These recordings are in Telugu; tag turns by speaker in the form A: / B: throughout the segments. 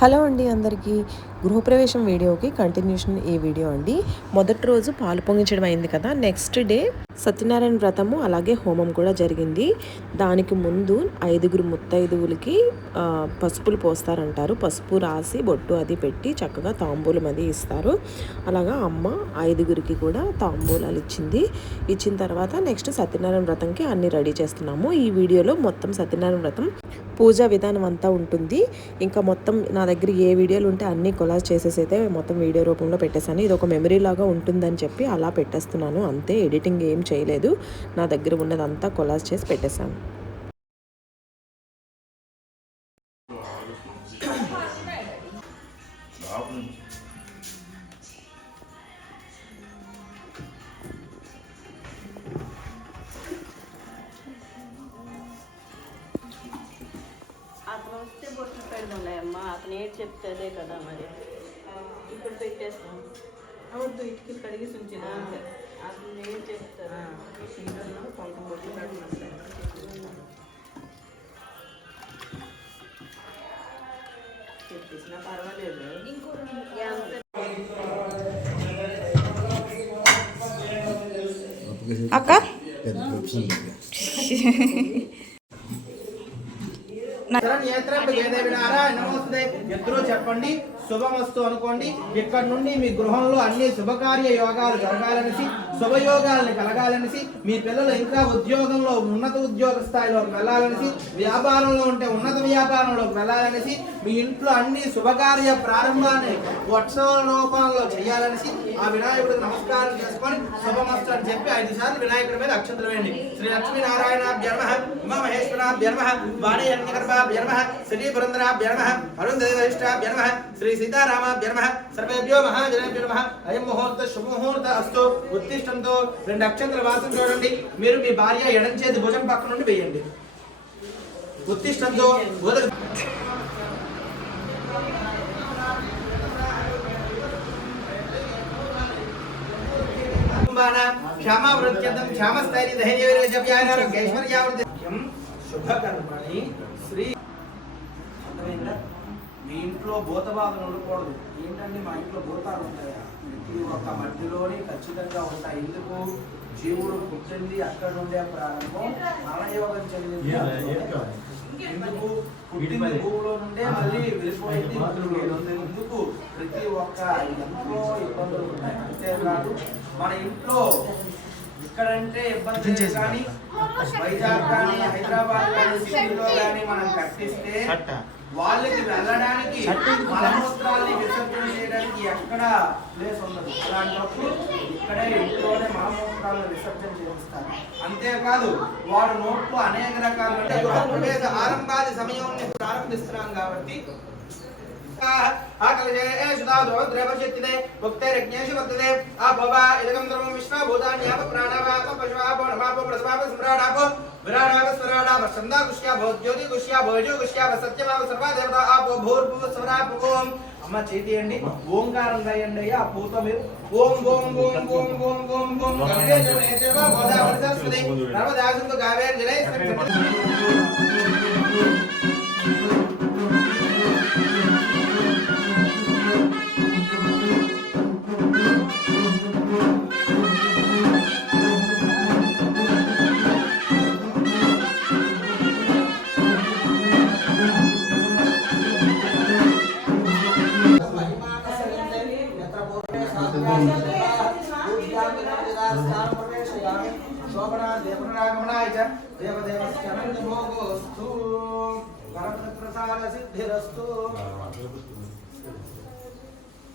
A: హలో అండి అందరికీ. గృహప్రవేశం వీడియోకి కంటిన్యూషన్ ఈ వీడియో అండి. మొదటి రోజు పాలు పొంగించడం అయింది కదా. నెక్స్ట్ డే సత్యనారాయణ వ్రతము అలాగే హోమం కూడా జరిగింది. దానికి ముందు ఐదుగురు ముత్తైదువులకి పసుపులు పోస్తారంటారు. పసుపు రాసి బొట్టు అది పెట్టి చక్కగా తాంబూలం అది ఇస్తారు. అలాగా అమ్మ ఐదుగురికి కూడా తాంబూలాలు ఇచ్చింది. ఇచ్చిన తర్వాత నెక్స్ట్ సత్యనారాయణ వ్రతంకి అన్ని రెడీ చేస్తున్నాము. ఈ వీడియోలో మొత్తం సత్యనారాయణ వ్రతం పూజా విధానం అంతా ఉంటుంది. ఇంకా మొత్తం నా దగ్గర ఏ వీడియోలు ఉంటే అన్ని కొలాజ్ చేసేసి అయితే మొత్తం వీడియో రూపంలో పెట్టేశాను. ఇది ఒక మెమరీ లాగా ఉంటుందని చెప్పి అలా పెట్టేస్తున్నాను. అంతే ఎడిటింగ్ ఏం చేయలేదు. నా దగ్గర ఉన్నదంతా కొలాజ్ చేసి పెట్టేశాను.
B: అతను వస్తే బొట్టు పెడదాంలే అమ్మ. అతను ఏం చెప్తే అదే కదా మరి. ఇప్పుడు పెట్టేస్తాం
C: అవద్దు ఇటుకి కడిగేసి ఉంచిన
B: అతను ఏం చెప్తారు
C: కొంత బొట్లు పెడమంటారు చెప్పేసినా పర్వాలేదు
B: ఎంత
D: అక్క
E: నమస్తే ఎద్దరూ చెప్పండి శుభమస్తు అనుకోండి. ఇక్కడ నుండి మీ గృహంలో అన్ని శుభకార్య యోగాలు జరగాలనేసి శుభయోగాలను కలగాలనేసి మీ పిల్లలు ఇంకా ఉద్యోగంలో ఉన్నత ఉద్యోగ స్థాయిలోకి వెళ్ళాలనేసి వ్యాపారంలో ఉంటే ఉన్నత వ్యాపారంలోకి వెళ్ళాలనేసి మీ ఇంట్లో అన్ని శుభకార్య ప్రారంభాన్ని ఉత్సవ రూపంలో చేయాలనేసి ఆ వినాయకుడికి నమస్కారం చేసుకొని శుభమస్తు అని చెప్పి ఐదు సార్లు వినాయకుడి మీద అక్షంతలు వేయండి. శ్రీ లక్ష్మీనారాయణ జన్మ ఉమా మహేశ్వర జన్మ వాణి అన్యగర్భ జన్మ శ్రీ పురంధర జన్మ అరుంధతి వరిష్ట జన్మ శ్రీ సీతారామ జన్మ సర్వేభ్యో మహాజనేభ్యో నమ అయం ముహూర్త శుభముహూర్త అస్తు ఉత్తిష్టంతో రెండు అక్షంతల వాసన చూడండి. మీరు మీ భార్య ఎడం చేతి భుజం పక్క నుండి వేయండి. ఉత్తిష్టంతో ఉదక కుటుంబాన క్షమావృత్యంతం క్షామస్థైర్య ధైర్య శుభకర్మణి శ్రీ అర్థమైందా మీ ఇంట్లో భూతబాధలు ఉండకూడదు. ఏంటంటే మా ఇంట్లో భూతాలు ఉంటాయా? ప్రతి ఒక్క మధ్యలోనే ఖచ్చితంగా ఉంటాయి. ఎందుకు? జీవుడు పుట్టింది అక్కడ నుండే ప్రారంభం. మరణయోగం చెందింది. ఎందుకు? పుట్టింది భూమిలో నుండే మళ్ళీ వెళ్ళిపోయింది ఎందుకు? ప్రతి ఒక్క ఎంతో ఇబ్బందులు ఉంటాయి. అంతేకాదు మన ఇంట్లో ఇక్కడంటే ఇబ్బంది కానీ వైజాగ్ కానీ హైదరాబాద్ కానీ సిటీలో కానీ మనం కట్టిస్తే వాళ్ళకి వెళ్ళడానికి మలమూత్రాలని విసర్జన చేయడానికి ఎక్కడ ప్లేస్ ఉండదు. అలాంటప్పుడు ఇక్కడే ఇంట్లోనే మలమూత్రాలను విసర్జన చేస్తారు అంతేకాదు వాడు నోట్లో అనేక రకాల అంటే గృహ ప్రవేశ ఆరంభాది సమయం ప్రారంభిస్తున్నాం కాబట్టి ఆకలజేషుదాద్రవద్రవశక్తిదే భుక్తైరజ్ఞేషు వర్తతే ఆపవ ఇదగం ధర్మం విశ్వభూతాన్యాప ప్రాణావాప పశువాపో నమాపో ప్రసవాప సమ్రాడాపో విరాడాప స్వరాడాప చందా గుష్యా భోజ్యోతి గుష్యా భోజో గుష్యా సత్యమాప సర్వా ఆపో భూర్భువ అమ్మ ఓంకారం దయండి అయ్యా పూత మీరు. ఓం ఓం ఓం ఓం ఓం ఓం ఓం. గంగే జనేశ్వర గోదావరి సరస్వతి. నర్మదాసు గావేర్ జనేశ్వర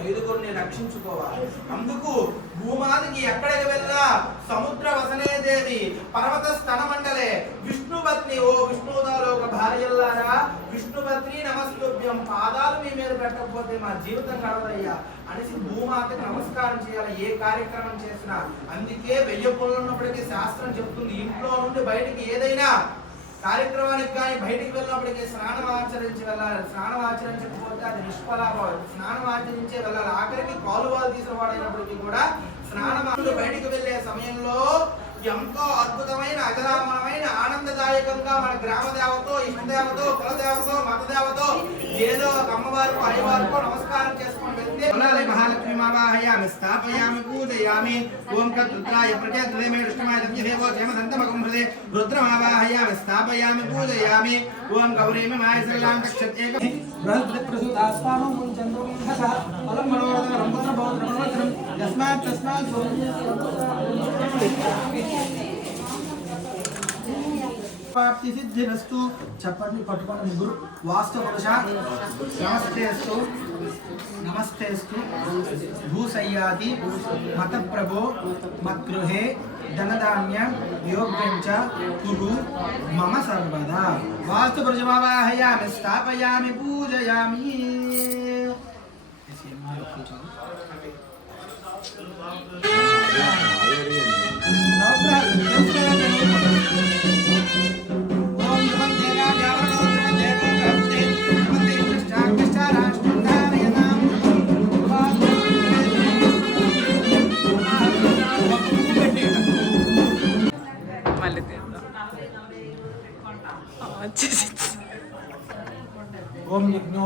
E: ఐదుగురిని రక్షించుకోవాలి. అందుకు భూమానికి ఎక్కడికి వెళ్ళా సముద్ర వసనే దేవి పర్వత స్తన మండలే. విష్ణుపత్ని ఓ విష్ణుదాలోక భార్యల్లారా? విష్ణుపత్ని నమస్తుభ్యం. పాదాలు మీ మీద పెట్టకపోతే మా జీవితం గడవదయ్యా. అనేసి భూమాతకి నమస్కారం చేయాలి. ఏ కార్యక్రమం చేసినా. అందుకే వెయ్యి పుల్లలు ఉన్నప్పటికీ శాస్త్రం చెప్తుంది ఇంట్లో నుండి బయటికి ఏదైనా కార్యక్రమానికి కానీ బయటికి వెళ్ళినప్పటికీ స్నానం ఆచరించి వెళ్ళాలి. స్నానం ఆచరించకపోతే అది నిష్ఫలాభం. స్నానం ఆచరించే వెళ్ళాలి. ఆఖరికి కాలువలు వాళ్ళు తీసిన వాడైనప్పటికీ కూడా స్నానం బయటికి వెళ్ళే సమయంలో ఎంతో అద్భుతమైన అజరామణమైన ఆనందదాయకంగా మన గ్రామ దేవతో ఇష్టదేవతో కులదేవతో మతదేవతో ఏదో ఒక అమ్మవారికో అయ్యవారికో నమస్కారం చేస్తారు आवाहयामि स्थापयाम, पूजयामि। ॐ तद्रुद्राय प्रचेतले मे दृष्टमाय दव्यसेवो जम सन्तमकं हृदे। रुद्रमावाहयामि स्थापयामि, पूजयामि। माय सकलां रक्षत् एक बृहद्प्रसूतास्मानो मनोरथं तस्मात् ప్రాప్తి సిద్ధిరస్తు చెప్పండి పట్టుకోండి ముగ్గురు వాస్తు పురుష నమస్తేస్తు నమస్తేస్తు భూసయ్యాది మత ప్రభో మద్గృహే ధనధాన్య యోగ్యం చ కురు మమ సర్వదా వాస్తు పురుషమావాహయామి స్థాపయామి పూజయామి ఓం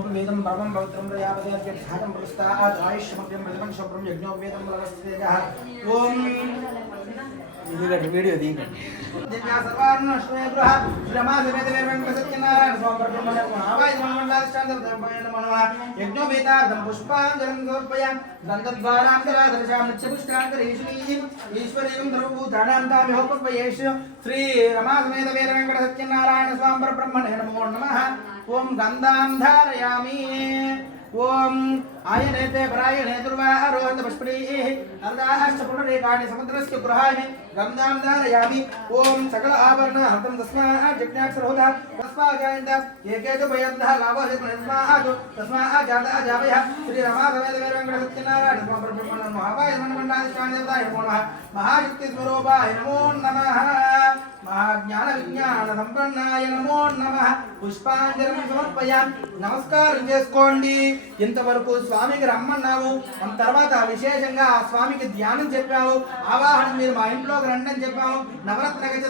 E: स्वरूपं वेदं ब्रह्मं पवित्रं प्रजापतिर्घातं पुरस्तात् आयुष्यमग्रं प्रतिपं शब्रं यज्ञोपवेदं लवस्तेजः ओम। वीडियो दी దివ్యా సర్వార్ణ శ్రేయ గృహ శ్రమా సమేత వీరవేంకట సత్యనారాయణ స్వామి బ్రహ్మణ మహావాయ మండలాధిష్టానం బ్రహ్మణ మనవ యజ్ఞోపేతార్థం పుష్పాంజలం సమర్పయాం దంతద్వారాంతరాదర్శాం నిత్యపుష్టాంతరీశ్వరీం ఈశ్వరీం ధర్మభూతానాం ఆయనేతే పరాయణే దుర్వారోహంత పుష్పణీః అర్ధాశ్చ పునరేకాణి సముద్రస్య గృహాణి గంధాం ధారయామి ఓం సకల ఆభరణ హంతం తస్మాత్ జిజ్ఞాక్షరోధ తస్మాత్ జాయంత ఏకేతు భయంతః లాభోహి హేతు తస్మాత్ తస్మాత్ జాత అజావయ శ్రీ రమా సమేత సత్యనారాయణ స్వామి బ్రహ్మణ మహాభాయ మండలాధిష్టాన దేవతాయ నమో నమః మహాశక్తి స్వరూపాయ నమో నమః మహాజ్ఞాన విజ్ఞాన సంపన్నాయ నమో నమః పుష్పాంజలి సమర్పయామి నమస్కారం చేసుకోండి ఇంతవరకు స్వామి స్వామికి రమ్మన్నావు. మన తర్వాత విశేషంగా ఆ స్వామికి ధ్యానం చెప్పాము ఆవాహనం మీరు మా ఇంట్లోకి రండి అని చెప్పాము నవరత్న గజ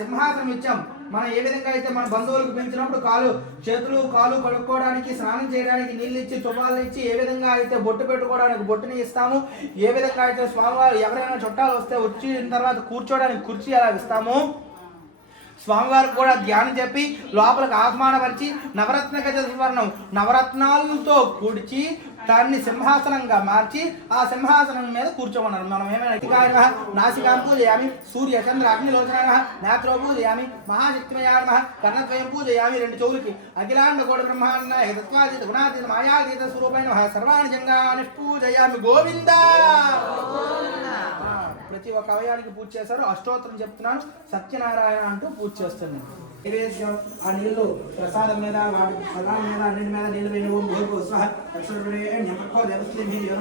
E: సింహాసనం ఇచ్చాం. మనం ఏ విధంగా అయితే మన బంధువులకు పెంచినప్పుడు కాలు చేతులు కాలు కడుక్కోవడానికి స్నానం చేయడానికి నీళ్ళు ఇచ్చి తుపాలు ఇచ్చి ఏ విధంగా అయితే బొట్టు పెట్టుకోవడానికి బొట్టుని ఇస్తాము ఏ విధంగా అయితే స్వామివారు ఎవరైనా చుట్టాలు వస్తే వచ్చిన తర్వాత కూర్చోడానికి కుర్చీ అలా ఇస్తాము. స్వామివారికి కూడా ధ్యానం చెప్పి లోపలికి ఆహ్వానపరిచి నవరత్న గజ సువర్ణం నవరత్నాలతో కూడిచి దాన్ని సింహాసనంగా మార్చి ఆ సింహాసనం మీద కూర్చోమన్నారు. మనం ఏమైనా నాసికాం పూజయామి సూర్య చంద్ర అగ్నిలోచన నేత్రో పూజయామి మహాశక్తిమయాన కర్ణద్వయం పూజయామి రెండు చెవులకి. అఖిలాండ కోటి బ్రహ్మాండ హేతత్వాతీత గుణాతీత మాయాతీత స్వరూపైన సర్వాణి జంగాని పూజయామి గోవిందా! ప్రతి ఒక్క అవయానికి పూజ చేశారు అష్టోత్తరం చెప్తున్నాను సత్యనారాయణ అంటూ పూజ చేస్తున్నాను నైవేద్యం ఆ నీళ్ళు ప్రసాదం మీద వాటి ఫలాల మీద అన్నిటి మీద నీళ్ళు వేయడం భూర్భు స్వహ న్యమర్కో దేవస్లే మీరు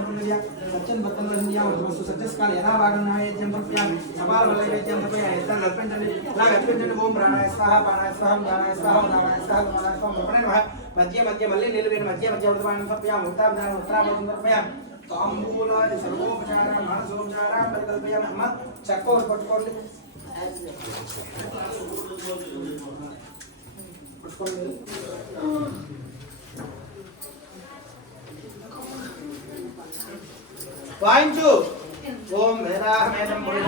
E: సత్యం భక్తం వందియా వస్తు సత్యస్కాల ఎలా భాగం నైవేద్యం పంపించాలి సభాల వల్ల నైవేద్యం పంపించాలి ఎంత కల్పించండి ఇలా అర్పించండి ఓం ప్రాణాయ స్వాహ ప్రాణాయ స్వాహం ప్రాణాయ స్వాహం నారాయణ స్వాహం నారాయణ స్వాహం మధ్య మధ్య మళ్ళీ నీళ్ళు వేయడం మధ్య మధ్య ఉత్తరాన్ని పంపించాము ఉత్తరాభిధానం ఉత్తరాభోజనం పంపించాము ತಾಂಬೂಲ ಸರ್ವೋಪಚಾರ ಮಾನಸೋಪಚಾರ ಪರಿಕಲ್ಪೆಯ ನಮ್ಮ ಚಕ್ಕ ಅವ್ರು ಪಟ್ಕೊಳ್ಳಿ ಪಟ್ಕೊಳ್ಳಿ ವಾಯಿಂಚು ಓಂ ವೇದಾಹಮೇದಂ ಪುರುಷ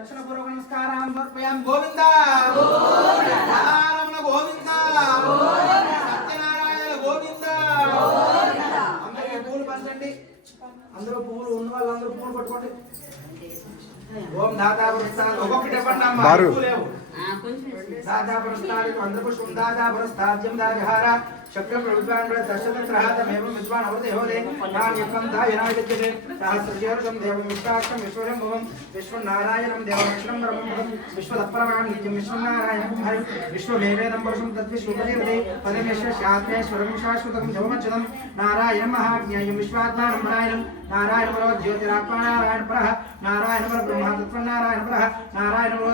E: దర్శనపూర్వక నమస్కారం సమర్పయామి గోవింద గోవింద సత్యనారాయణ గోవింద అందరికీ పూలు పంచండి. అందరూ పువ్వులు ఉన్న వాళ్ళందరూ పూలు పట్టుకోండి. ఓం ఒక్కొక్కటి ఇవ్వండి అమ్మా లేవు మంత్రపుష్పం దాదాపురస్తాద్యం దాజహార. శక్రం విద్వాన్ దశతత్రహాతమేవం విద్వాన్ అవతే హోదే నామ్యకం దాయనాయ విద్యతే సహస్రజీవర్షం దేవం విశ్వాక్షం విశ్వరం భవం విశ్వనారాయణం దేవం విష్ణం బ్రహ్మం విశ్వదప్పరమాణం నిత్యం విశ్వనారాయణం హరి విశ్వమేవేదం పరుషం తద్విశ్వపదేవతే పదమేశ్వరాత్మేశ్వరం శాశ్వతం జవమచ్చదం నారాయణం మహాజ్ఞాయం విశ్వాత్మానం నారాయణం నారాయణ పరో జ్యోతిరాత్మా నారాయణ పరః నారాయణ పర బ్రహ్మ తత్వం నారాయణ పరః నారాయణ పరో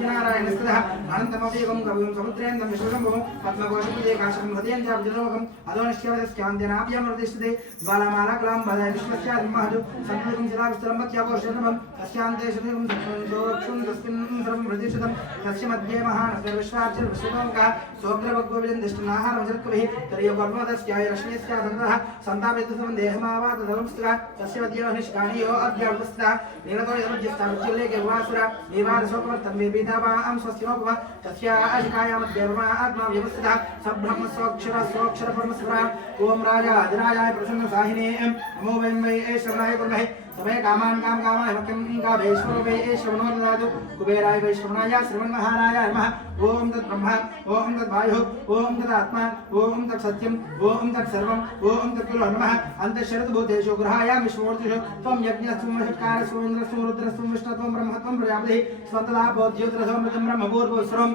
E: ధ్యాత ధ్యానం నారాయణ పరః కవిం సముద్రేంద్రం విశ్వశంభవం పద్మకోశపదే కాశకం హృదయం చాబ్జలోకం అదోనిష్ట్యవదస్యాంద్యనాభ్యామృతిష్ఠతే జ్వాలామాలాకలాం బలయ విశ్వస్యాది మహదు సంకృతం శిలా విస్తరం తస్మిన్ సర్వం ప్రతిష్ఠితం. తస్య మధ్యే మహానగర విశ్వాచర విశ్వలోకः సోగ్రభగ్వవిజన్ దిష్టనాహారం తర్యోగర్మదస్యాయ తస్య నీలతో మే गन्धवां स्वस्योपवा तस्या अशिखायामध्यर्मा आत्मा सब्रह्म स्वक्षर स्वक्षर राजा अधिराजाय प्रसन्नसाहिने नमो वै तवे कामान्गां कामायमकिङ्गाभैश्वरभैश्वनो ददातु कुबेराय वैश्वनाय श्रीमन्महाराय नमः ॐ तत् ब्रह्म ॐ तत् वायुः ओम तत् आत्मा ओम तत् सत्यम् ओम तत् सर्वम् ॐ तत् कुलो नमः। अन्तःशरतु भूतेषु गृहायां विश्वमूर्तिषु त्वं यज्ञस्त्वं वशिष्कारस्त्वं इन्द्रस्त्वं रुद्रस्त्वं विष्णुत्वं ब्रह्मत्वं प्रजापतिः। स्वतला बोध्योत्रस्वं ब्रह्मपूर्वस्वरम्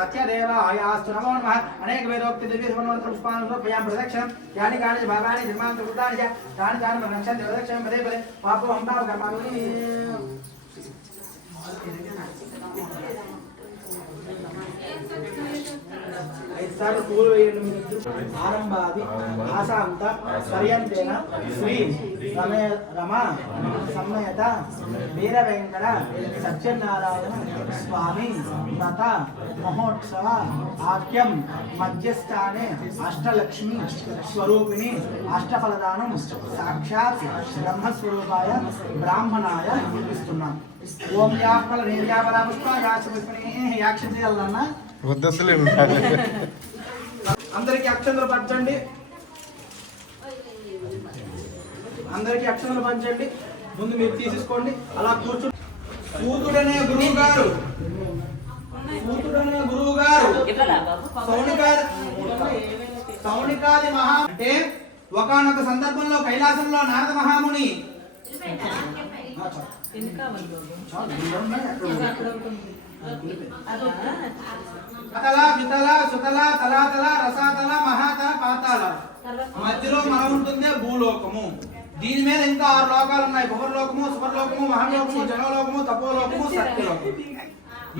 E: అఖిలాండకోడే పాంచజన్యాయ సత్యదేవాయాస్తు నమో నమః. అనేక వేదోక్తి దివ్య సమన్వంత పుష్పాలను సమర్పయామి ప్రదక్షిణం. యాని కాని భాగాని ధర్మాంత వృత్తాని చ. తాని తాని ప్రదక్షిణం ప్రదక్షిణం పదే పదే. పాపో హంపావ కర్మామి ఐదు పూలు వేయండి ఆరంభాది ఆశాంత పర్యంతేన శ్రీ రమే రమ సమ్మయత వీర వెంకట సత్యనారాయణ స్వామి వ్రత మహోత్సవ ఆఖ్యం మధ్యస్థానే అష్టలక్ష్మి స్వరూపిణి అష్టఫలదానం సాక్షాత్ బ్రహ్మస్వరూపాయ బ్రాహ్మణాయ ఇస్తున్నాం. ఓం యాపల నేర్యాపల పుష్ప యాచ పుష్పణి యాక్ష చేయాలన్నా అందరికి అక్షంతలు పంచండి. అందరికి అక్షంతలు పంచండి. ముందు మీరు తీసేసుకోండి. అలా కూర్చో కూతుడనే గురువు గారు కూతుడనే గురువు గారు సౌనికాది సౌనికాది మహా అంటే ఒకనొక సందర్భంలో కైలాసంలో నారద మహాముని అక్కడ ఉన్నాయి. అతల వితల సుతల తలాతల రసాతల మహాతల పాతాల మధ్యలో మనం ఉంటుందే భూలోకము. దీని మీద ఇంకా ఆరు లోకాలు ఉన్నాయి. భువర్లోకము సువర్లోకము మహాలోకము జనలోకము తపోలోకము సత్యలోకము.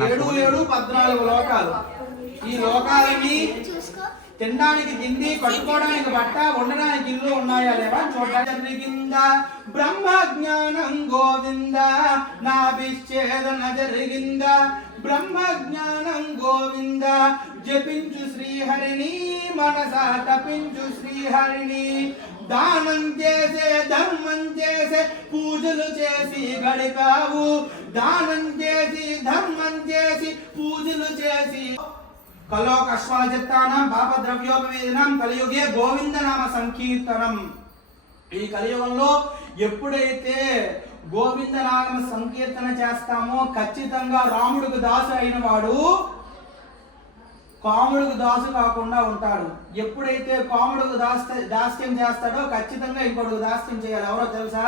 E: ఏడు ఏడు పద్నాలుగు లోకాలు. ఈ లోకాలని తినడానికి తిండి కట్టుకోవడానికి బట్ట ఉండడానికి ఇల్లు ఉన్నాయా లేవా? చూడడానికి కింద బ్రహ్మ జ్ఞానం గోవింద నా విచ్ఛేదన జరిగింద. బ్రహ్మ జ్ఞానం గోవింద జపించు శ్రీహరిని మనస తపించు శ్రీహరిని. దానం చేసే ధర్మం చేసే పూజలు చేసి గడిపావు. దానం చేసి ధర్మం చేసి పూజలు చేసి కలోకస్వాజిత్తానం పాపద్రవ్యోపవేదనం కలియుగే గోవింద నామ సంకీర్తనం. ఈ కలియుగంలో ఎప్పుడైతే గోవింద నామ సంకీర్తన చేస్తామో ఖచ్చితంగా రాముడికి దాసు అయిన వాడు కాముడికి దాసు కాకుండా ఉంటాడు. ఎప్పుడైతే కాముడికి దాస్త దాస్యం చేస్తాడో ఖచ్చితంగా ఇంకొకటికి దాస్యం చేయాలి. ఎవరో తెలుసా?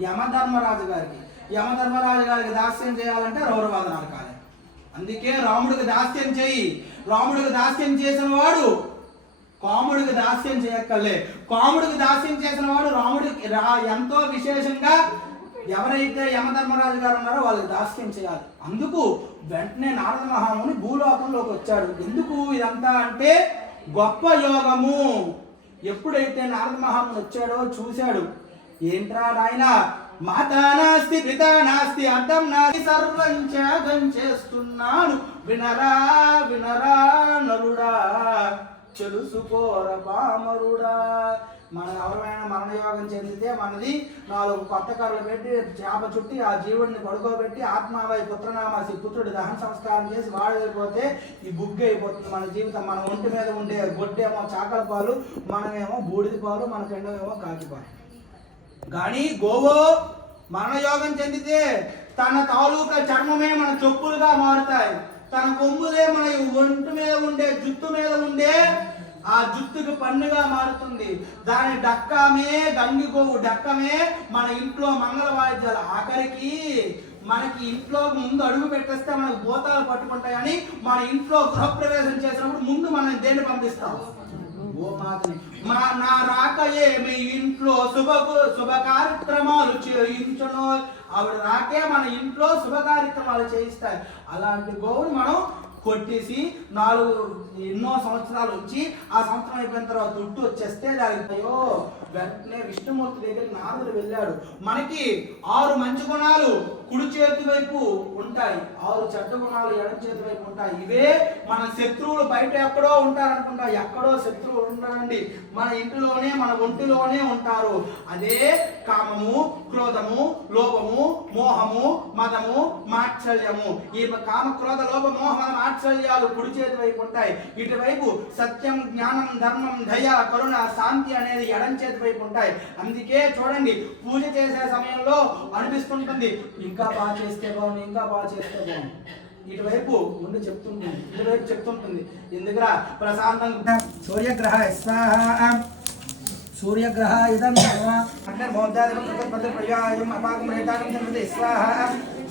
E: యమధర్మరాజు గారికి. యమధర్మరాజు గారికి దాస్యం చేయాలంటే రౌరవాదనాలు కాదు అందుకే రాముడికి దాస్యం చేయి. రాముడికి దాస్యం చేసిన వాడు కాముడికి దాస్యం చేయక్కర్లే. కాముడికి దాస్యం చేసిన వాడు రాముడికి రా- ఎంతో విశేషంగా ఎవరైతే యమధర్మరాజు గారు ఉన్నారో వాళ్ళకి దాస్యం చేయాలి. అందుకు వెంటనే నారద మహాముని భూలోకంలోకి వచ్చాడు. ఎందుకు ఇదంతా అంటే గొప్ప యోగము. ఎప్పుడైతే నారద మహాముని వచ్చాడో చూశాడు. ఏంట్రా నాయన మాతా నాస్తి పిత నాస్తి అర్థం నాది సర్వం త్యాగం చేస్తున్నాను వినరా వినరా నరుడా తెలుసుకోర పామరుడా. మన ఎవరైనా మరణయోగం చెందితే మనది నాలుగు కొత్త కర్రలు పెట్టి చేప చుట్టి ఆ జీవుడిని పడుకోబెట్టి ఆత్మావై పుత్రనామాసి పుత్రుడి దహన సంస్కారం చేసి వాడలేకపోతే ఈ బుగ్గి అయిపోతుంది. మన జీవితం మన ఒంటి మీద ఉండే గొడ్డేమో చాకల పాలు మనమేమో బూడిద పాలు మన పిండమేమో కాకి పాలు. కానీ గోవు మరణయోగం చెందితే తన తాలూకా చర్మమే మన చెప్పులుగా మారుతాయి. తన కొమ్ములే మన ఒంటి మీద ఉండే జుట్టు మీద ఉండే ఆ జుట్టుకి పన్నుగా మారుతుంది. దాని డక్కమే గంగి గోవు డక్కమే మన ఇంట్లో మంగళ వాయిద్యాలు ఆఖరికి మనకి ఇంట్లో ముందు అడుగు పెట్టేస్తే మనకు భూతాలు పట్టుకుంటాయని మన ఇంట్లో గృహప్రవేశం చేసినప్పుడు ముందు మనం దేన్ని పంపిస్తాం గోమాతని మా నా రాకయే మీ ఇంట్లో శుభ శుభ కార్యక్రమాలు చేయించను ఆవిడ రాకే మన ఇంట్లో శుభ కార్యక్రమాలు చేయిస్తాయి. అలాంటి గోవుని మనం కొట్టేసి నాలుగు ఎన్నో సంవత్సరాలు వచ్చి ఆ సంవత్సరం అయిపోయిన తర్వాత దుడ్డు వచ్చేస్తే దానికి అయ్యో వెంటనే విష్ణుమూర్తి దగ్గరికి నారదుడు వెళ్ళాడు. మనకి ఆరు మంచి గుణాలు కుడి చేతి వైపు ఉంటాయి ఆరు చెడ్డ గుణాలు ఎడం చేతి వైపు ఉంటాయి. ఇవే మన శత్రువులు బయట ఎక్కడో ఉంటారనుకుంటా ఎక్కడో శత్రువులు ఉంటారండి మన ఇంటిలోనే మన ఒంటిలోనే ఉంటారు. అదే కామము క్రోధము లోపము మోహము మదము మాత్సల్యము. ఈ కామ క్రోధ లోప మోహ వాత్సల్యాలు కుడి చేతి వైపు ఉంటాయి. ఇటువైపు సత్యం జ్ఞానం ధర్మం దయ కరుణ శాంతి అనేది ఎడం చేతి వైపు ఉంటాయి. అందుకే చూడండి పూజ చేసే సమయంలో అనిపిస్తుంటుంది ఇంకా బాగా చేస్తే బాగుంది ఇంకా బాగా చేస్తే బాగుంది. ఇటువైపు ముందు చెప్తుంటుంది ఇటువైపు చెప్తుంటుంది. ఎందుకురా? ప్రశాంతంగా సూర్యగ్రహ స్వాహ సూర్యగ్రహ ఇదం అంటే మోదాదం ప్రజాయం ప్రయాయం అపాకం రేతాకం స్వాహ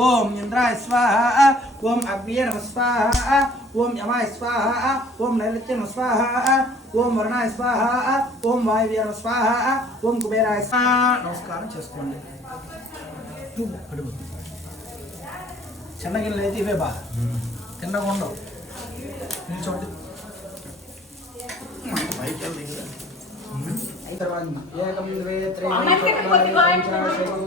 E: ఓం ఇంద్రాయ స్వాహ ఓం అగ్నియ నమ స్వాహ ఓం యమాయ స్వాహ ఓం నైలత్య నమ స్వాహ ఓం వరుణాయ స్వాహ ఓం వాయువ్య నమ స్వాహ ఓం కుబేరాయ స్వాహ. నమస్కారం చేసుకోండి. చిన్న గిన్నెలు అయితే ఇవే బా. తిన్నగా ఉండవు నిల్చోండి. తర్వాత ఏకం ద్వే త్రీణి చత్వారి పంచ షడు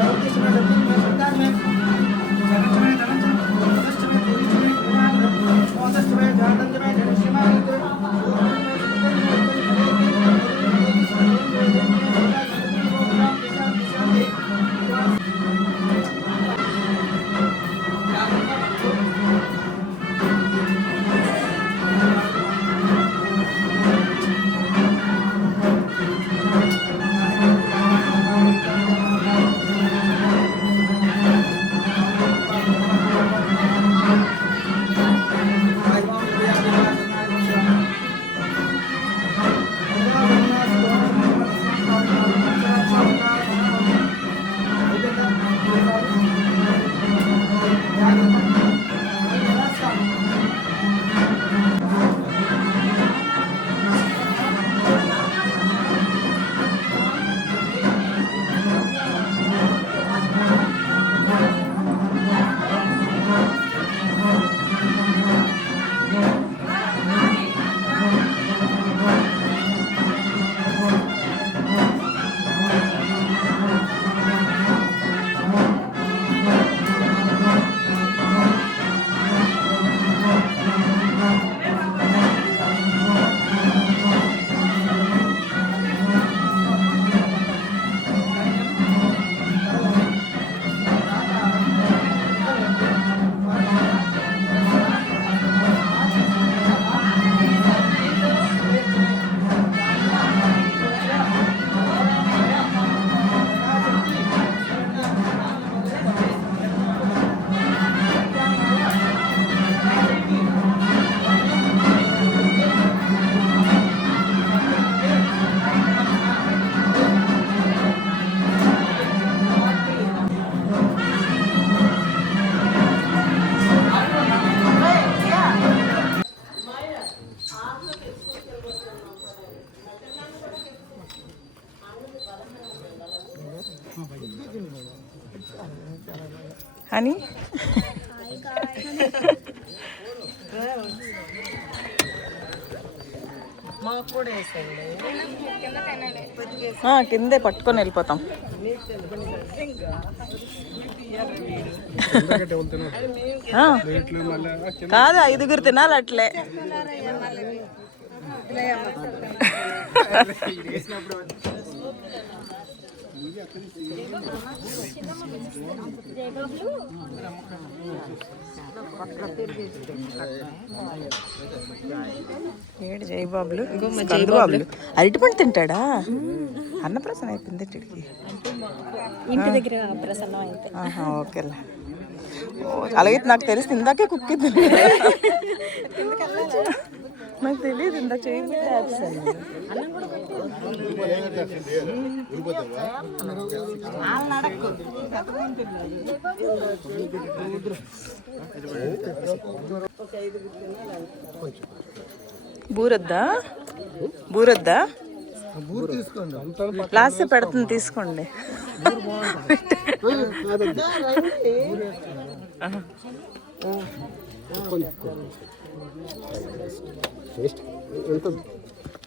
B: permiso de.
C: అని ఆ, కిందే పట్టుకొని వెళ్ళిపోతాం. కాదు ఐదుగురు తినాలి అట్లే ఏడు జయబాబులు స్కందు బాబులు అరటిపండు తింటాడా? అన్నప్రసన్న అయిపోయింది ఇక్కడికి
B: ఇంటి దగ్గర ప్రసన్నం అయితే.
C: ఆహా, ఓకేలే. అలాగే నాకు తెలిసి ఇందాకే కుక్కి నాకు తెలియదు చేయబట్టే ఆపేసాను. బూరద్దా? బూరద్దా? లాస్ట్ పెడుతుంది తీసుకోండి.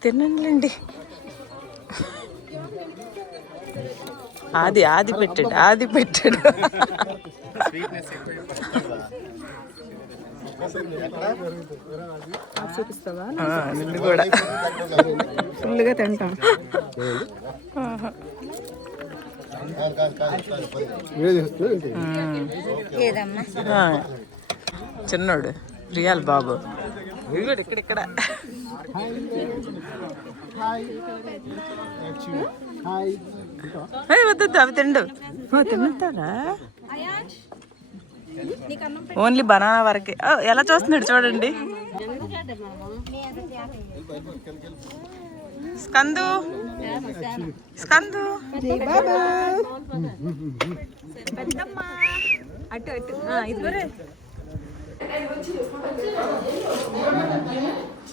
C: తినండి ఆది ఆది పెట్టాడు ఆది పెట్టాడు. ఆ, నిన్ను కూడా. ఫుల్గా తింటాం. చిన్నోడు. రియాల్ బాబు. వద్దు వద్దు, అవి తిండు. ఓ, తింటాడా ఓన్లీ బనానా వరకే. ఓ, ఎలా చూస్తున్నాడు చూడండి. స్కందు. స్కందు. బాబు అటు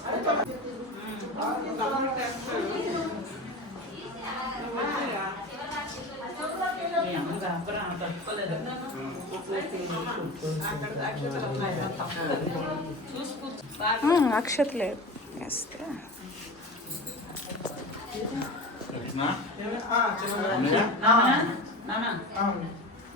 C: అటు ఆ, ఇదిగోరే అక్షతలే వేస్తే